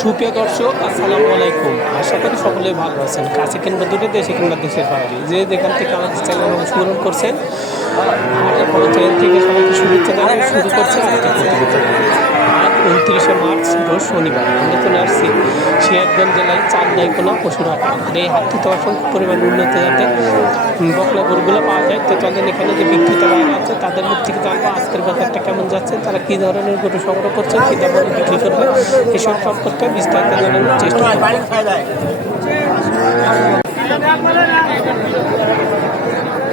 সুপ্রিয় দর্শক, আসসালামু আলাইকুম। আশা করি সকলে ভালো আছেন। কাছে কিংবা দূরে, দেশে কিংবা দেশের বাইরে। যে যেখান থেকে আমাদের চ্যানেল অংশগ্রহণ করছেন, আমাদের বড় চ্যানেল থেকে সবাইকে শুভেচ্ছা জানিয়ে শুরু করছে আজকে আজ উনত্রিশে মার্চ শনিবার আমরা চলে আসছি সিরাজগঞ্জ জেলায় চান্দাইকোনা পশুরহাট। আর এই হাটটিতে অসংখ্য পরিমাণ উন্নত যাতে বকলা গরুগুলো পাওয়া যায়। তো চলেন এখানে যে বিক্রেতা বাইরে আছে, তাদের মুখ থেকে জানব আজকের বাজারটা কেমন যাচ্ছে, তারা কী ধরনের গরু সংগ্রহ করছে, কী দামে বিক্রি করবে এসব সম্পর্কে বিস্তারিত জানানোর চেষ্টা করব।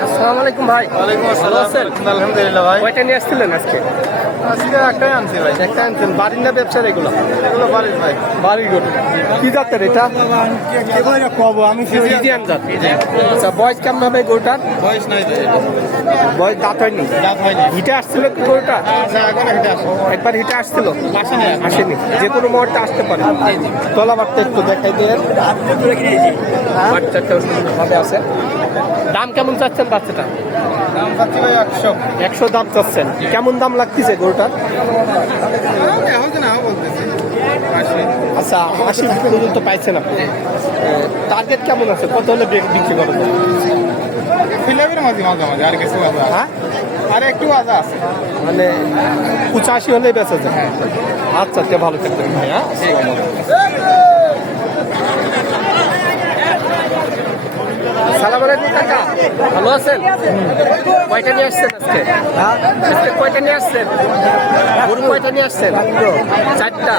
আসসালামু আলাইকুম ভাই। ওয়ালাইকুম আসসালাম। আলহামদুলিল্লাহ ভাই। কয়টা নিয়ে আসছিলেন আজকে? আজকে একটাই আনছি ভাই। একটা আনছেন। বাড়ির না ব্যবসার এগুলো? এগুলো বাড়ির ভাই। বাড়ির গরু। কি জাতের এটা? কব? আমি ফিজিয়ান জাত আচ্ছা বয়স কেমন হবে গরুটার? বয়স নাই বয়স দাঁত হয়নি? রাত হয়নি। হিটে আসছিল কি গরুটা? আচ্ছা আসো একবার হিটে আসছিল? আসেনি আসেনি। যে কোনো মুহূর্তে আসতে পারে। তলা বাড়তে একটু দেখাই দিয়ে বাচ্চাটা ভাবে আছে। দাম কেমন চাচ্ছেন বাচ্চাটা? দাম পাচ্ছি ভাই একশো। একশো দাম চাচ্ছেন। কেমন দাম লাগতেছে গরুটার? আচ্ছা আশি পর্যন্ত পাইছেন আপনি। টার্গেট কেমন আছে? কত হলে বিক- বিক্রি করা যায়? মাঝে মাঝে মাঝে আর কিছু হ্যাঁ? আর একটু আজা আছে। মানে পঁচাশি হলেই বেঁচে যায়? আচ্ছা তে ভালো থাকবেন ভাই হ্যাঁ আসসালামু আলাইকুম। সালাম আলাইকুম কাকা। ভালো আছেন? কয়টা নিয়ে আসছেন আজকে? আজকে কয়টা নিয়ে আসছেন? গরু কয়টা নিয়ে আসছেন? চারটা?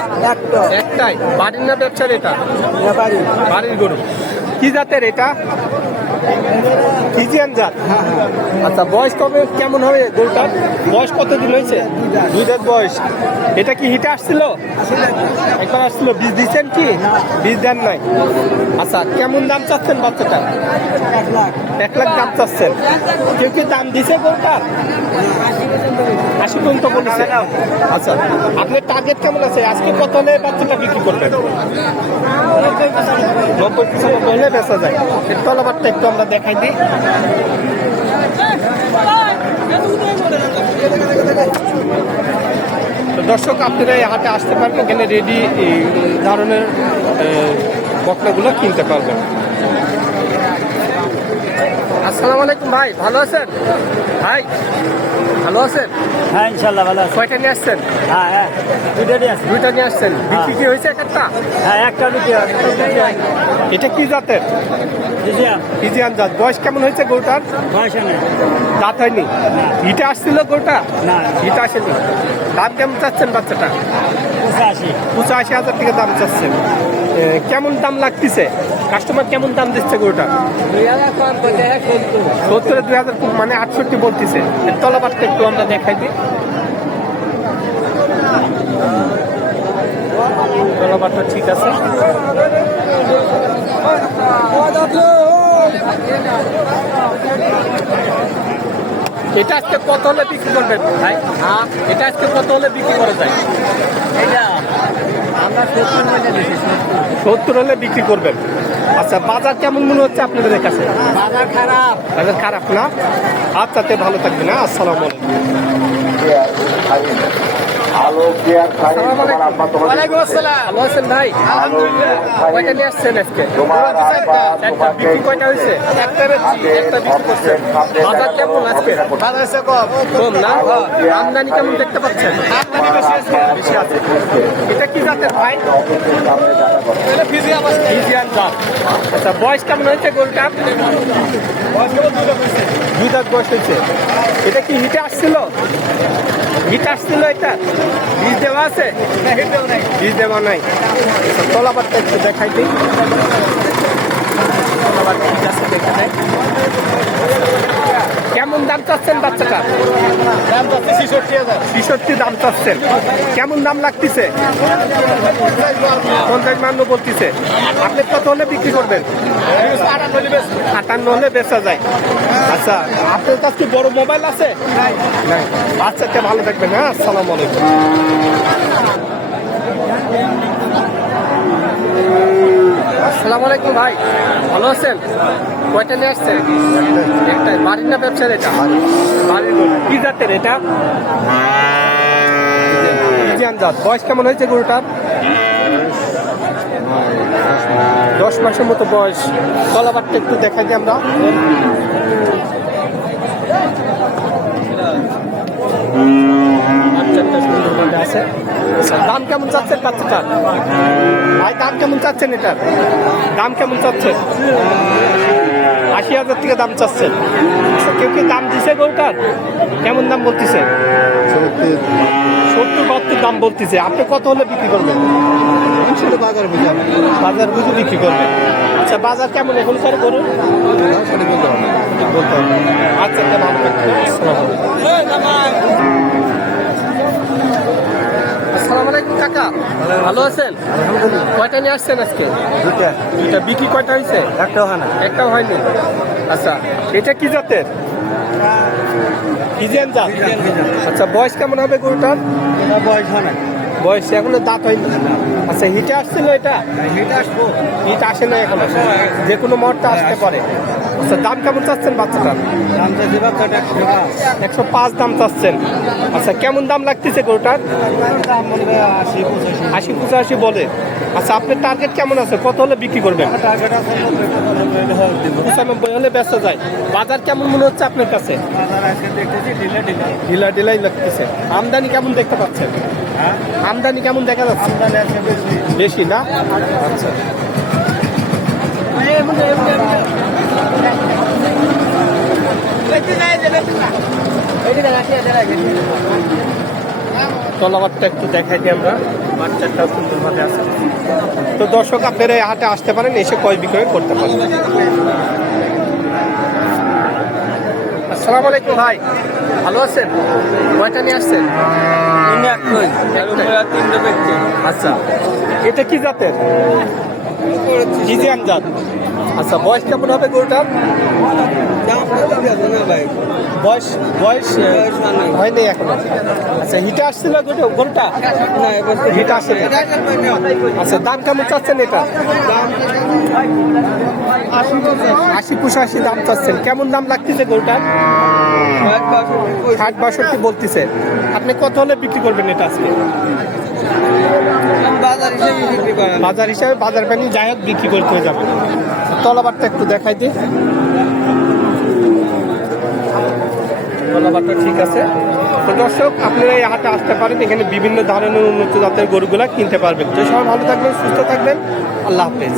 একটাই। বাড়ির না ব্যবসার এটা? বাড়ির গরু। কি জাতের এটা? ফিজিয়ান জাত আচ্ছা বয়স কবে কেমন হবে গরুটার বয়স কত দিন হয়েছে? দুই দাঁত বয়স। এটা কি হিটে আসছিল? একবার আসছিল। বীজ দিচ্ছেন কি? বীজ দেন নাই। আচ্ছা কেমন দাম চাচ্ছেন বাচ্চাটা? এক লাখ। দাম চাচ্ছেন। কেউ কি দাম দিছে গরুটার? আশি পর্যন্ত বলেছে। আচ্ছা আপনার টার্গেট কেমন আছে? আজকে কত হলে বাচ্চাটা বিক্রি করবেন? নব্বই পঁচানব্বই হলে বেচা যায়। তলাবারটা একটু আমরা দেখাই দিই। দর্শক, আপনারা এই হাটে আসতে পারবেন, এখানে রেডি এই ধরনের বকনাগুলো কিনতে পারবেন। আসসালামু আলাইকুম ভাই, ভালো আছেন? ভাই ভালো আছেন? হ্যাঁ ইনশাল্লাহ ভালো আছে। কয়টা নিয়ে আসছেন? হ্যাঁ হ্যাঁ দুইটারই আছে দুইটা নিয়ে আসছেন। বিক্রি কি হয়েছে একটা? হ্যাঁ একটা বিক্রি হয় হয়। এটা কি জাতের? ফিজিয়ান। জাত। বয়স কেমন হয়েছে গরুটার? বয়সে দাঁত হয়নি? হিটে আসছিল গরুটা? না। হিটে আসেনি। দাম কেমন চাচ্ছেন বাচ্চাটা? পঁচাশি। পঁচাশি হাজার টাকা দাম চাচ্ছেন। কেমন দাম লাগতেছে? কাস্টমার কেমন দাম দিচ্ছে গরুটা? সত্তর দুই হাজার মানে আটষট্টি বলতেছে। এর তলাবারটা একটু আমরা দেখাই দিই। তলাবারটা ঠিক আছে। এটা আজকে কত হলে বিক্রি করবেন ভাই? এটা আজকে কত হলে বিক্রি করা যায়? এটা সত্তর হলে বিক্রি করবেন। আচ্ছা বাজার কেমন মনে হচ্ছে আপনাদের কাছে? বাজার খারাপ। বাজার খারাপ না? আচ্ছা তে ভালো থাকবে না আসসালামু আলাইকুম। ওয়ালাইকুম আসসালাম। ভালো আছেন ভাই কয়টা নিয়ে আসছেন আজকে? বিক্রি কয়টা হয়েছে? একটা বেচছি, একটা বিক্রি করছেন বাজার কেমন আজকে? বাজার কম। কম না? আমদানি কেমন দেখতে পাচ্ছেন? আমদানি বেশি আছে বেশি আছে। এটা কি জাতের ভাই? ফিজিয়ান জাত। আচ্ছা বয়স কেমন হয়েছে গরুটা? বয়স দুই দাঁত বয়স হয়েছে। এটা কি হিটে আসছিল? হিট আসছিল এটা। বীজ দেওয়া আছে? বীজ দেওয়া নাই। একটু দেখাই দিই। তলাবার ঠিক আছে দেখে নেয়। কেমন দাম চাচ্ছেন বাচ্চাটা? দাম ছিষট্টি হাজার। ছিষট্টি দাম চাচ্ছেন। কেমন দাম লাগতেছে? পঞ্চাশ মান্ন বলতেছে। আপনি কত হলে বিক্রি করবেন? আটান্ন হলে বেচা যায়। আচ্ছা আপনার কাছে কি বড় মোবাইল আছে? আচ্ছা তে ভালো থাকবেন হ্যাঁ? আসসালামু আলাইকুম। আসসালামু আলাইকুম ভাই। ভালো আছেন? কয়টা নিয়ে আসছেন? একটাই। বাড়ির না ব্যবসার এটা? বাড়ির। কি জাতের এটা? ফিজিয়ান জাত। বয়স কেমন হয়েছে গরুটার? দশ মাসের মতো বয়স। কলাবারটা একটু দেখাই দিই আমরা। আছে। আচ্ছা, দাম কেমন চাচ্ছেন বাচ্চাটার? ভাই দাম কেমন চাচ্ছেন এটার দাম কেমন চাচ্ছেন? আশি হাজার থেকে দাম চাচ্ছেন। আচ্ছা, কেউ কি দাম দিছে গরুটার? কেমন দাম বলতেছে? সত্তর বাহাত্তর দাম বলতেছে। আপনি কত হলে বিক্রি করবেন? বাজার বুঝা বাজার বুঝে বিক্রি করবেন। আচ্ছা বাজার কেমন গরু বলতে হবে আচ্ছা ভালো থাকবেন। আসসালামু আলাইকুম। আসসালামু আলাইকুম কাকা ভালো আছেন? কয়টা নিয়ে আসছেন আজকে? দুটা দুইটা বিক্রি কয়টা হয়েছে? একটা হয় না। একটাও হয়নি? আচ্ছা এটা কি জাতের? ফিজিয়ান জাত? আচ্ছা বয়স কেমন হবে গরুটার? বয়স হয় না। বয়স এখনও দাঁত হয়নি আচ্ছা হিটে আসছিল এটা? হিট আসব। হিট আসে না এখনও। যে কোনো মুহূর্তে আসতে পারে। আচ্ছা দাম কেমন চাচ্ছেন বাচ্চাটার? দাম চাইছে বাচ্চাটা একশো পাঁচ। দাম চাচ্ছেন। আচ্ছা কেমন দাম লাগতেছে গরুটার? আশি পঁচাশি। বলে। আচ্ছা আপনার টার্গেট কেমন আছে? কত হলে বিক্রি করবেন? টার্গেট আছে পঁচানব্বই হলে ব্যস্ত যায়। বাজার কেমন মনে হচ্ছে আপনার কাছে? ঢিলে ঢিলে। ঢিলা ঢিলাই লাগতেছে। আমদানি কেমন দেখতে পাচ্ছেন? হ্যাঁ? আমদানি কেমন দেখা যাচ্ছে? আমদানি বেশি। বেশি না? আচ্ছা। তলাবারটা একটু দেখাই দিই আমরা। বাচ্চাটা সুন্দরভাবে আছে। তো দর্শক আপনারা এই হাটে আসতে পারেন এসে ক্রয় বিক্রয় করতে পারেন। আসসালামু আলাইকুম ভাই। ভালো আছেন? কয়টা নিয়ে আসছেন? আচ্ছা। এটা কি জাতের? ইজিয়ান জাত? আচ্ছা বয়স কেমন হবে গরুটার? বয়স বয়স হয়নি এখন। আচ্ছা হিটে আসছিল গরু- গরুটা? হিটে আসে আচ্ছা দাম কেমন চাচ্ছেন এটা? আশি পঁচাশি দাম চাচ্ছেন। কেমন দাম লাগতেছে গরুটার? ষাট, বাষট্টি বলতেছে। আপনি কত হলে বিক্রি করবেন এটা আজকে? বাজার হিসাবে বাজার পানি যাই হোক বিক্রি করতে যাবে। তলাবারটা একটু দেখাই দিই। তলাবারটা ঠিক আছে। দর্শক, আপনারা এই হাটে আসতে পারেন। এখানে বিভিন্ন ধরনের উন্নত জাতের গরুগুলা কিনতে পারবেন। তো সবাই ভালো থাকবেন, সুস্থ থাকবেন। আল্লাহ হাফেজ।